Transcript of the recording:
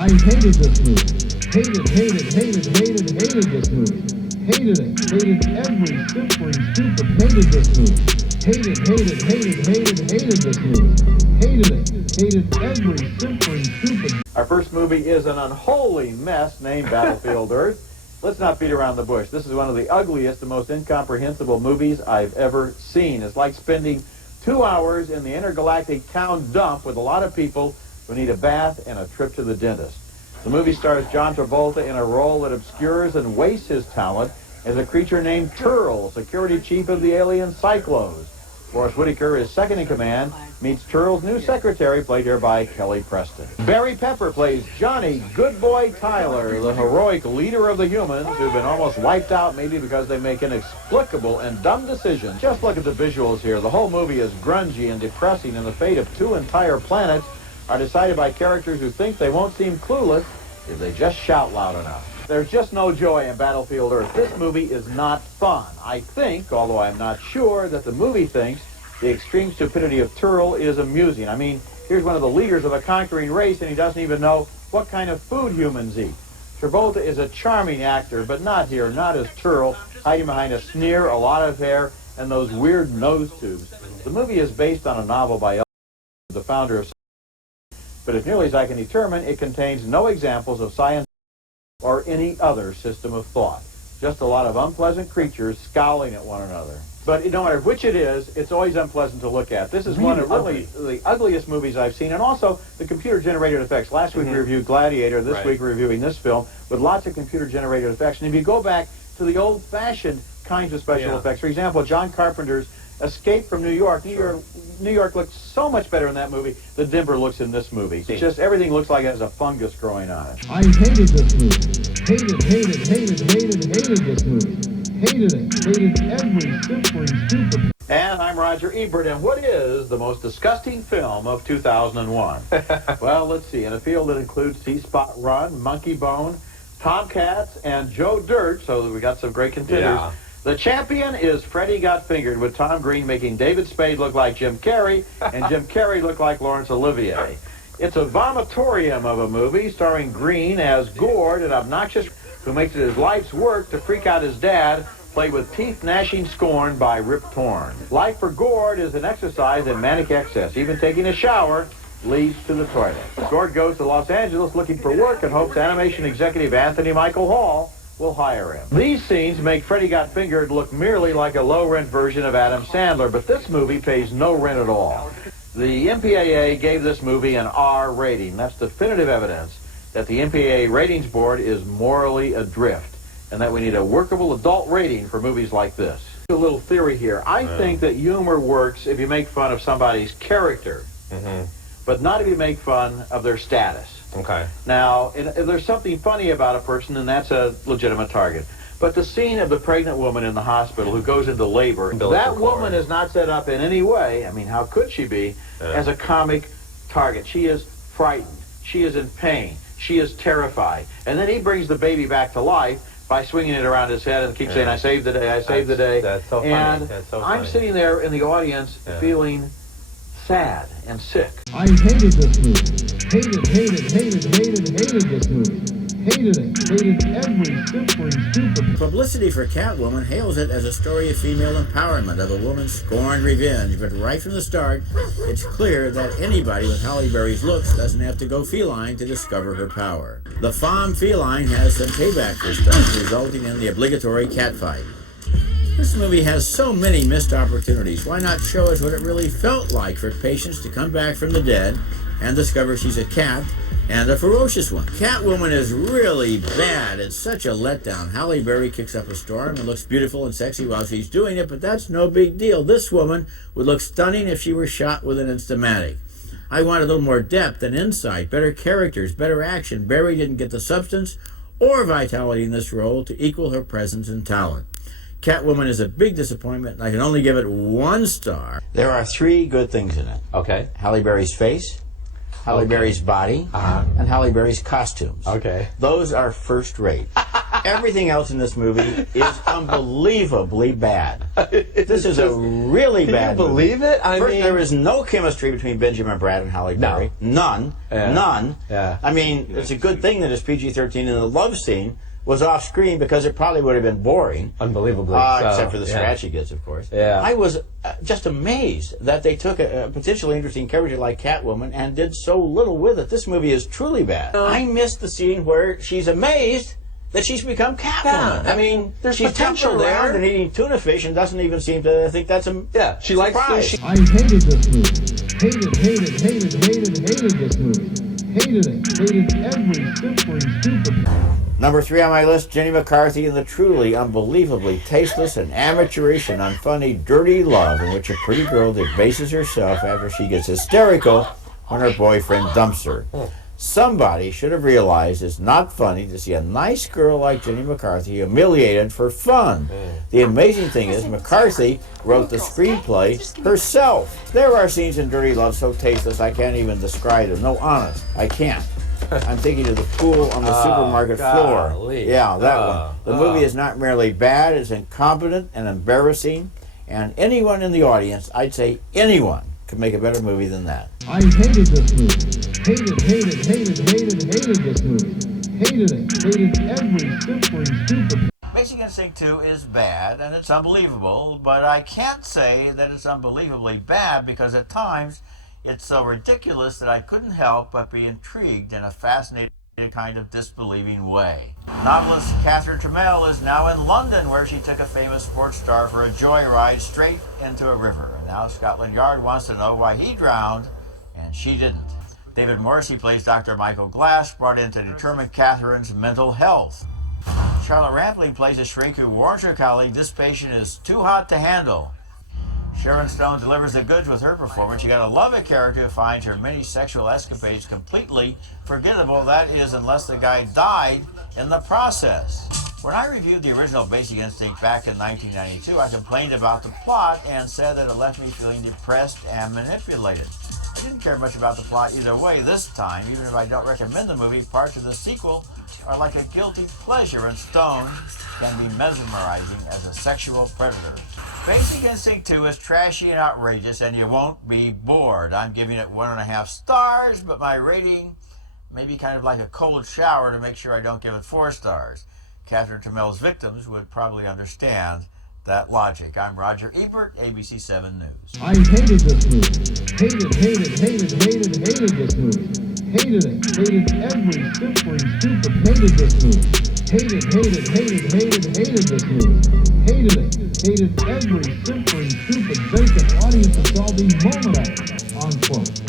I hated this movie. Hated this movie. Hated it. Hated every simpering, stupid. Hated this movie. Hated this movie. Hated it. Hated every simpering, stupid. Our first movie is an unholy mess named Battlefield Earth. Let's not beat around the bush. This is one of the ugliest and most incomprehensible movies I've ever seen. It's like spending 2 hours in the intergalactic town dump with a lot of people who need a bath and a trip to the dentist. The movie stars John Travolta in a role that obscures and wastes his talent as a creature named Turl, security chief of the alien Cyclos. Forrest Whitaker is second in command, meets Turl's new secretary, played here by Kelly Preston. Barry Pepper plays Johnny Good Boy Tyler, the heroic leader of the humans who've been almost wiped out, maybe because they make inexplicable and dumb decisions. Just look at the visuals here. The whole movie is grungy and depressing, and the fate of 2 entire planets are decided by characters who think they won't seem clueless if they just shout loud enough. There's just no joy in Battlefield Earth. This movie is not fun. I think, although I'm not sure, that the movie thinks the extreme stupidity of Turl is amusing. I mean, here's one of the leaders of a conquering race, and he doesn't even know what kind of food humans eat. Travolta is a charming actor, but not here, not as Turl, hiding behind a sneer, a lot of hair, and those weird nose tubes. The movie is based on a novel by Ebert, the founder of science, but as nearly as I can determine, it contains no examples of science or any other system of thought. Just a lot of unpleasant creatures scowling at one another. But no matter which it is, it's always unpleasant to look at. This is one of the ugliest movies I've seen, and also the computer-generated effects. Last week we reviewed Gladiator. This week we're reviewing this film with lots of computer-generated effects. And if you go back to the old-fashioned kinds of special effects, for example, John Carpenter's Escape from New York. New York looked so much better in that movie than Denver looks in this movie. It's just everything looks like it has a fungus growing on it. I hated this movie. Hated this movie. Hated it. Hated every simpering, stupid. And I'm Roger Ebert, and what is the most disgusting film of 2001? Well, let's see. In a field that includes T-Spot Run, Monkey Bone, Tomcats, and Joe Dirt, so we got some great contenders. Yeah. The champion is Freddy Got Fingered, with Tom Green making David Spade look like Jim Carrey and Jim Carrey look like Laurence Olivier. It's a vomitorium of a movie starring Green as Gord, an obnoxious who makes it his life's work to freak out his dad, played with teeth-gnashing scorn by Rip Torn. Life for Gord is an exercise in manic excess. Even taking a shower leads to the toilet. Gord goes to Los Angeles looking for work and hopes animation executive Anthony Michael Hall will hire him. These scenes make Freddy Got Fingered look merely like a low-rent version of Adam Sandler, but this movie pays no rent at all. The MPAA gave this movie an R rating. That's definitive evidence that the MPAA ratings board is morally adrift and that we need a workable adult rating for movies like this. A little theory here. I think that humor works if you make fun of somebody's character, but not if you make fun of their status. Okay. Now, if there's something funny about a person, then that's a legitimate target. But the scene of the pregnant woman in the hospital who goes into labor, that woman is not set up in any way, I mean, how could she be, as a comic target? She is frightened. She is in pain. She is terrified. And then he brings the baby back to life by swinging it around his head and keeps saying, I saved the day, I saved the day. That's so funny. And that's so I'm funny. sitting there in the audience feeling sad and sick. I hated this movie. Hated this movie. Hated it. Hated every simpering, stupid. Publicity for Catwoman hails it as a story of female empowerment, of a woman's scorned revenge, but right from the start, it's clear that anybody with Halle Berry's looks doesn't have to go feline to discover her power. The femme feline has some payback for stuff, resulting in the obligatory catfight. This movie has so many missed opportunities. Why not show us what it really felt like for patients to come back from the dead and discover she's a cat, and a ferocious one? Catwoman is really bad. It's such a letdown. Halle Berry kicks up a storm and looks beautiful and sexy while she's doing it, but that's no big deal. This woman would look stunning if she were shot with an Instamatic. I want a little more depth and insight, better characters, better action. Berry didn't get the substance or vitality in this role to equal her presence and talent. Catwoman is a big disappointment, and I can only give it 1 star. There are 3 good things in it. Okay. Halle Berry's face, Halle Berry's body, and Halle Berry's costumes. Okay. Those are first rate. Everything else in this movie is unbelievably bad. This is a really bad movie. Can you believe it? First, there is no chemistry between Benjamin Bratt and Halle Berry. No. None. Yeah. I mean, it's a good thing that it's PG-13 and the love scene was off screen because it probably would have been boring. Unbelievably. Except for the scratch he gets, of course. Yeah. I was just amazed that they took a potentially interesting character like Catwoman and did so little with it. This movie is truly bad. I missed the scene where she's amazed that she's become Catwoman. Yeah. I mean, there's she's potential jumping there. around and eating tuna fish and doesn't even seem to think that's a she likes sushi. I hated this movie. Hated this movie. Hated it. Hated every simpering stupid. Number 3 on my list, Jenny McCarthy in the truly, unbelievably tasteless and amateurish and unfunny Dirty Love, in which a pretty girl debases herself after she gets hysterical when her boyfriend dumps her. Somebody should have realized it's not funny to see a nice girl like Jenny McCarthy humiliated for fun. The amazing thing is McCarthy wrote the screenplay herself. There are scenes in Dirty Love so tasteless I can't even describe them. No, honest, I can't. I'm thinking of the pool on the supermarket floor. Yeah, that one. The movie is not merely bad, it's incompetent and embarrassing. And anyone in the audience, I'd say anyone, could make a better movie than that. I hated this movie. Hated this movie. Hated it. Hated every simpering stupid. Basic Instinct 2 is bad, and it's unbelievable, but I can't say that it's unbelievably bad because at times it's so ridiculous that I couldn't help but be intrigued in a fascinating kind of disbelieving way. Novelist Catherine Tramiel is now in London, where she took a famous sports star for a joyride straight into a river. And now Scotland Yard wants to know why he drowned and she didn't. David Morrissey plays Dr. Michael Glass, brought in to determine Catherine's mental health. Charlotte Rampling plays a shrink who warns her colleague this patient is too hot to handle. Sharon Stone delivers the goods with her performance. You gotta love a character who finds her many sexual escapades completely forgettable. That is, unless the guy died in the process. When I reviewed the original Basic Instinct back in 1992, I complained about the plot and said that it left me feeling depressed and manipulated. I didn't care much about the plot either way this time. Even if I don't recommend the movie, parts of the sequel are like a guilty pleasure, and Stone can be mesmerizing as a sexual predator. Basic Instinct 2 is trashy and outrageous, and you won't be bored. I'm giving it 1.5 stars, but my rating may be kind of like a cold shower to make sure I don't give it 4 stars. Catherine Tramiel's victims would probably understand that logic. I'm Roger Ebert, ABC 7 News. I hated this movie. Hated this movie. Hated it. Hated every simpering stupid. Hated this movie. Hated this movie. Hated it. Hated every simpering stupid vacant audience absorbing moment of it. Unquote.